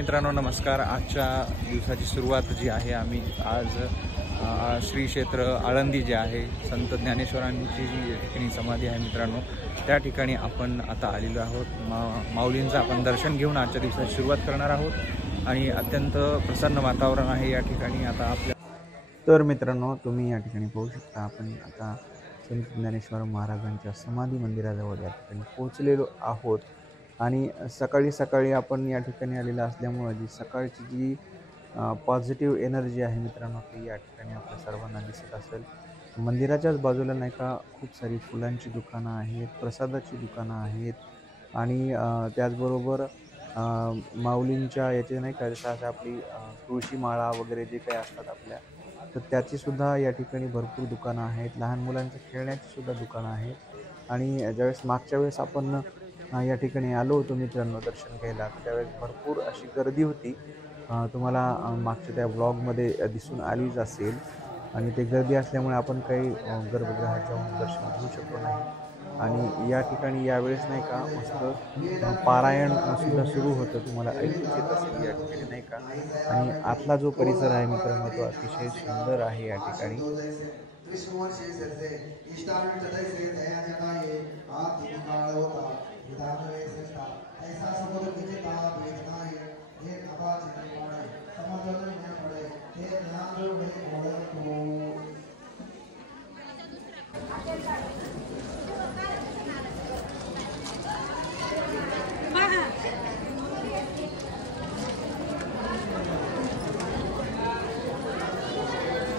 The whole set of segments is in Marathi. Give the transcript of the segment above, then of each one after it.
मित्रांनो नमस्कार। आजच्या दिवसाची सुरुवात जी आहे आम्ही आज श्री क्षेत्र आळंदी जे आहे संत ज्ञानेश्वरांची जी ठिकाणी समाधी आहे मित्रांनो, त्या ठिकाणी आपण आता आलेलो आहोत। माऊलींचं आपण दर्शन घेऊन आजच्या दिवसाची सुरुवात करणार आहोत आणि अत्यंत प्रसन्न वातावरण आहे या ठिकाणी आता आपल्या। तर मित्रांनो तुम्ही या ठिकाणी पाहू शकता आपण आता संत ज्ञानेश्वर महाराजांच्या समाधी मंदिराजवळ या ठिकाणी पोहोचलेलो आहोत आणि सकाळी सकाळी आपण या ठिकाणी आलेला असल्यामुळे जी सकाळची जी पॉझिटिव्ह एनर्जी आहे मित्रांनो ती या ठिकाणी आपल्या सर्वांना दिसत असेल। मंदिराच्याच बाजूला नाही का खूप सारी फुलांची दुकानं आहेत, प्रसादाची दुकानं आहेत आणि त्याचबरोबर माऊलींच्या याचे नाही का जसं आपली तुळशी माळा वगैरे जे काही असतात आपल्या, तर त्याची सुद्धा या ठिकाणी भरपूर दुकानं आहेत। लहान मुलांच्या खेळण्याची सुद्धा दुकानं आहेत आणि ज्यावेळेस मागच्या वेळेस आपण या ठिकाणी आलो होतो मित्रांनो दर्शन घ्यायला, त्यावेळेस भरपूर अशी गर्दी होती, तुम्हाला मागच्या त्या ब्लॉगमध्ये दिसून आलीच असेल आणि ते गर्दी असल्यामुळे आपण काही गर्भगृहात जाऊन दर्शन घेऊ शकलो नाही। आणि या ठिकाणी यावेळेस नाही का मस्त पारायण सुद्धा सुरू होतं, तुम्हाला ऐकूच येत असेल या ठिकाणी नाही का। आणि आतला जो परिसर आहे मित्रांनो तो अतिशय सुंदर आहे या ठिकाणी।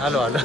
हॅलो हॅलो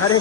अरे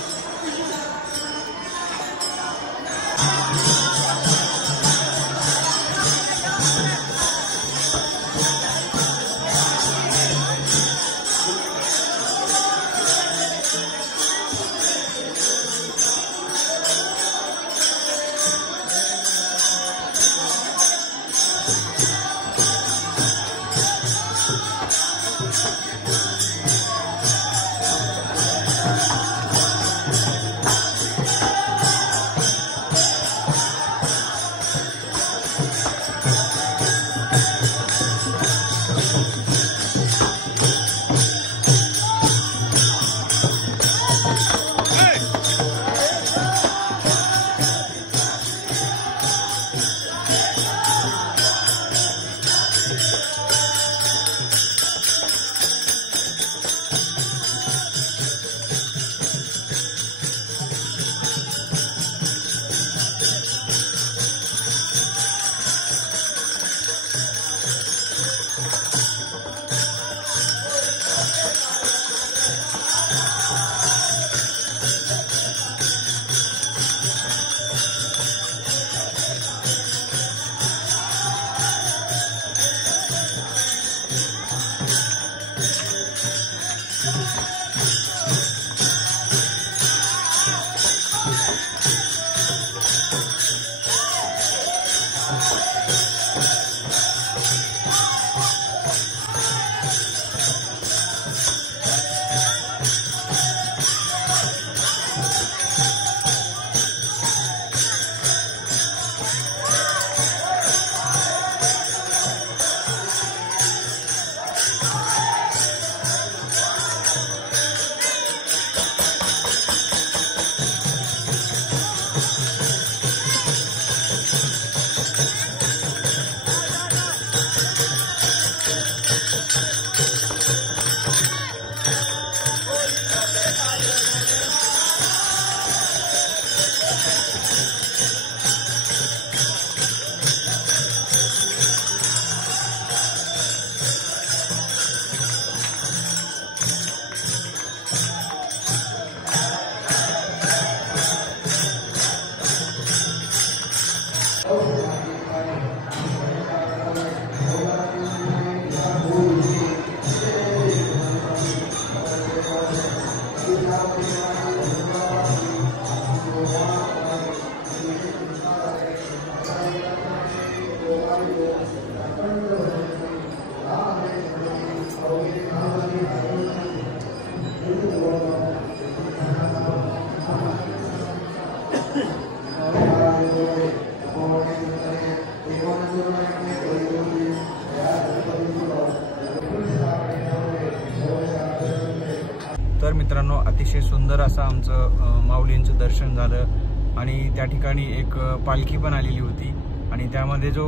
मित्रांनो, अतिशय सुंदर असं आमचं माऊलींचं दर्शन झालं आणि त्या ठिकाणी एक पालखी पण आलेली होती आणि त्यामध्ये जो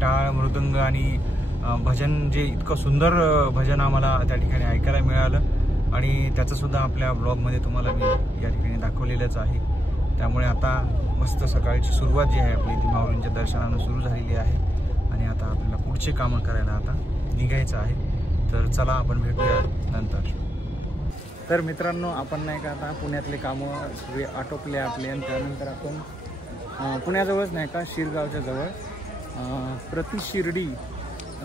टाळ मृदंग आणि भजन, जे इतकं सुंदर भजन आम्हाला त्या ठिकाणी ऐकायला मिळालं आणि त्याचंसुद्धा आपल्या ब्लॉगमध्ये तुम्हाला मी या ठिकाणी दाखवलेलंच आहे. त्यामुळे आता मस्त सकाळची सुरुवात जी आहे आपली ती माऊलींच्या दर्शनानं सुरू झालेली आहे आणि आता आपल्याला पुढचे कामं करायला आता निघायचं आहे. तर चला आपण भेटूया नंतर. तर मित्रांनो, आपण नाही का आता पुण्यातले कामं सगळे आटोपले आपले आणि त्यानंतर आपण पुण्याजवळच नाही का शिरगावच्या जवळ प्रति शिर्डी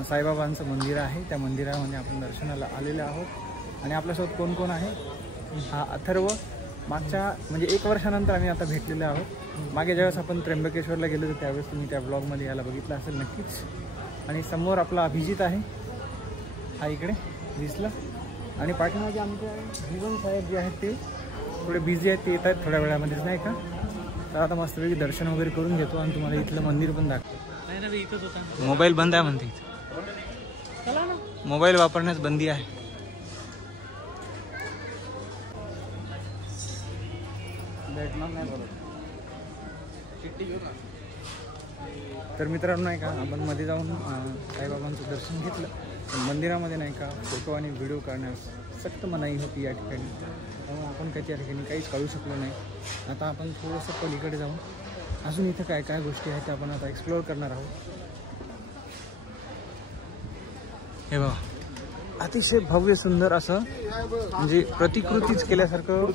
साईबाबांचं मंदिर आहे. त्या मंदिरामध्ये आपण दर्शनाला आलेले आहोत आणि आपल्यासोबत कोण कोण आहे? हा अथर्व. मागच्या म्हणजे 1 वर्षानंतर आम्ही आता भेटलेलो आहोत. मागे ज्यावेळेस आपण त्र्यंबकेश्वरला गेलो होतो त्यावेळेस तुम्ही त्या ब्लॉगमध्ये याला बघितलं असेल नक्कीच. आणि समोर आपला अभिजित आहे, हा इकडे दिसला. आणि पाठीमागे आमचे जीवन साहेब जे आहेत ते थोडे बिझी आहेत, ते येत आहेत थोड्या वेळामध्येच नाही का. तर आता मस्तपैकी दर्शन वगैरे करून घेतो आणि तुम्हाला इथलं मंदिर पण दाखवतो. मोबाईल बंद आहे म्हणते इथं, मोबाईल वापरण्यास बंदी आहे. तर मित्रांनो नाही का, आपण मध्ये जाऊन साईबाबांचं दर्शन घेतलं. मंदिरामध्ये नाही का फोटो आणि व्हिडिओ काढण्यास सक्त मनाई होती या ठिकाणी. त्यामुळे आपण काही त्या ठिकाणी काहीच काढू शकलो नाही. आता आपण थोडंसं पलीकडे जाऊन अजून इथं काय काय गोष्टी आहेत त्या आपण आता एक्सप्लोअर करणार आहोत. हे बघा, अतिशय भव्य सुंदर असं म्हणजे प्रतिकृतीच केल्यासारखं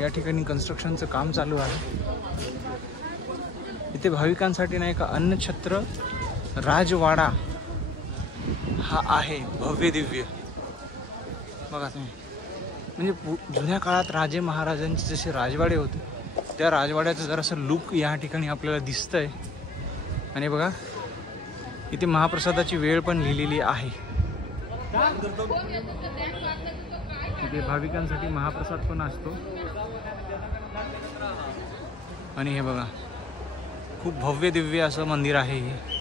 या ठिकाणी कन्स्ट्रक्शनचं काम चालू आहे. इथे भाविकांसाठी नाही का अन्नछत्र राजवाडा हा आहे, भव्य दिव्य. बघा तुम्ही, म्हणजे जुन्या काळात राजे महाराजांचे जसे राजवाडे होते त्या राजवाड्याचं जरासं लुक या ठिकाणी आपल्याला दिसतंय. आणि बघा इथे महाप्रसादाची वेळ पण लिहिलेली आहे. इथे भाविकांसाठी महाप्रसाद पण असतो. आणि हे बघा, खूप भव्य दिव्य असं मंदिर आहे हे.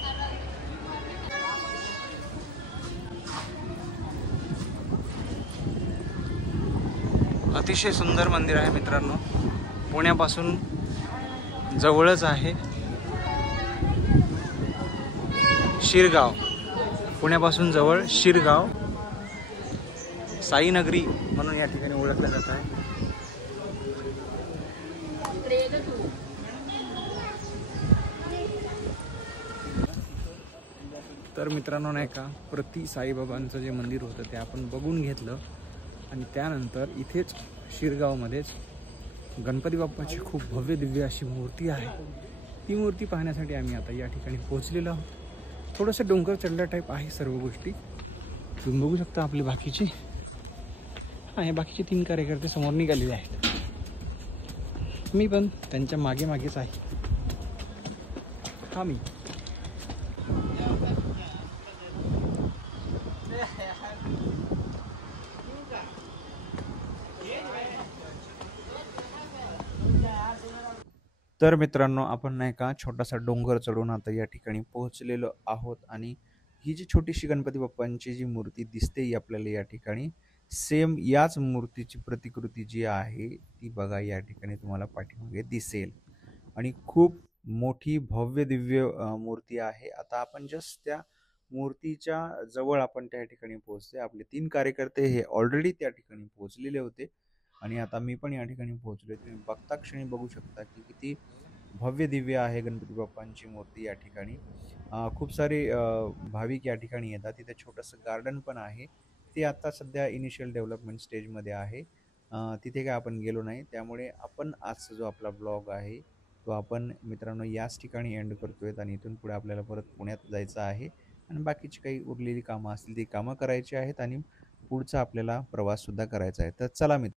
अतिशय सुंदर मंदिर आहे मित्रांनो, पुण्यापासून जवळच आहे. शिरगाव, पुण्यापासून जवळ शिरगाव, साईनगरी म्हणून या ठिकाणी ओळखलं जात आहे. तर मित्रांनो नाही का, प्रति साईबाबांचं जे मंदिर होतं ते आपण बघून घेतलं आणि त्यानंतर इथेच शिरगावमध्येच गणपती बाप्पाची खूप भव्य दिव्य अशी मूर्ती आहे. ती मूर्ती पाहण्यासाठी आम्ही आता या ठिकाणी पोहोचलेलो आहोत. थोडंसं डोंगर चढल्या टाईप आहे सर्व गोष्टी. तुम्ही बघू शकता आपली बाकीची, हे बाकीचे 3 कार्यकर्ते समोर निघालेले आहेत. मी पण त्यांच्या मागे मागेच आहे. हा मी. तर मित्रांनो, आपण नाही का छोटासा डोंगर चढून आता या ठिकाणी पोहोचलेलो आहोत आणि ही जी छोटीशी गणपती बाप्पांची जी मूर्ती दिसते आपल्याला या ठिकाणी, सेम याच मूर्तीची प्रतिकृती जी आहे ती बघा या ठिकाणी तुम्हाला पाठीमागे दिसेल. आणि खूप मोठी भव्य दिव्य मूर्ती आहे. आता आपण जस्ट त्या मूर्तीच्या जवळ आपण त्या ठिकाणी पोहोचले. आपले 3 कार्यकर्ते हे ऑलरेडी त्या ठिकाणी पोहोचलेले होते आणि आता मी पण या ठिकाणी पोहोचलोय. तुम्ही बघता क्षणी बघू शकता की किती भव्य दिव्य आहे गणपती बाप्पांची मूर्ती या ठिकाणी. खूप सारे भाविक या ठिकाणी येतात. तिथे छोटंसं गार्डन पण आहे. ते आता सध्या इनिशियल डेव्हलपमेंट स्टेजमध्ये आहे. तिथे काय आपण गेलो नाही. त्यामुळे आपण आजचा जो आपला ब्लॉग आहे तो आपण मित्रांनो याच ठिकाणी एंड करतोय आणि इथून पुढे आपल्याला परत पुण्यात जायचं आहे आणि बाकीची काही उरलेली कामं असतील ती कामं करायची आहेत आणि पुढचा आपल्याला प्रवाससुद्धा करायचा आहे. तर चला मित्र.